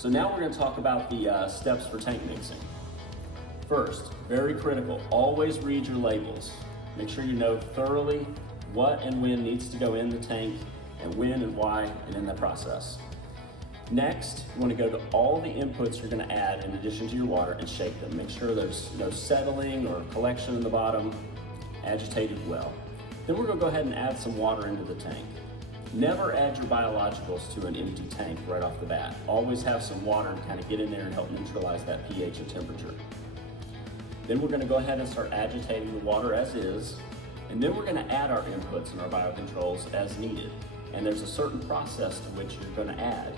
So now we're going to talk about the steps for tank mixing. First, very critical, always read your labels. Make sure you know thoroughly what and when needs to go in the tank and when and why and in the process. Next, you want to go to all the inputs you're going to add in addition to your water and shake them. Make sure there's no settling or collection in the bottom, agitated well. Then we're going to go ahead and add some water into the tank. Never add your biologicals to an empty tank right off the bat. Always have some water to kind of get in there and help neutralize that pH and temperature. Then we're going to go ahead and start agitating the water as is, and then we're going to add our inputs and our biocontrols as needed. And there's a certain process to which you're going to add.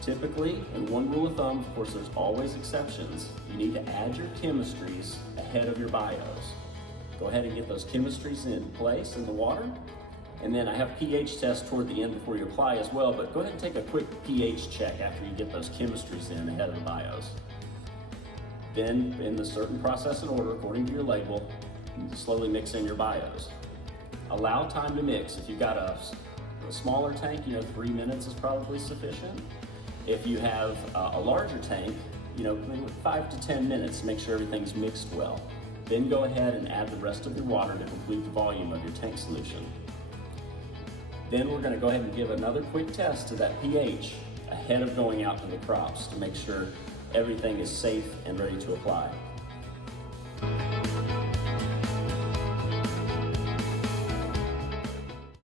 Typically, and one rule of thumb, of course there's always exceptions, you need to add your chemistries ahead of your bios. Go ahead and get those chemistries in place in the water. And then I have pH tests toward the end before you apply as well, but go ahead and take a quick pH check after you get those chemistries in ahead of the bios. Then, in the certain process and order, according to your label, slowly mix in your bios. Allow time to mix. If you've got a smaller tank, 3 minutes is probably sufficient. If you have a larger tank, maybe 5 to 10 minutes to make sure everything's mixed well. Then go ahead and add the rest of your water to complete the volume of your tank solution. Then we're going to go ahead and give another quick test to that pH ahead of going out to the crops to make sure everything is safe and ready to apply.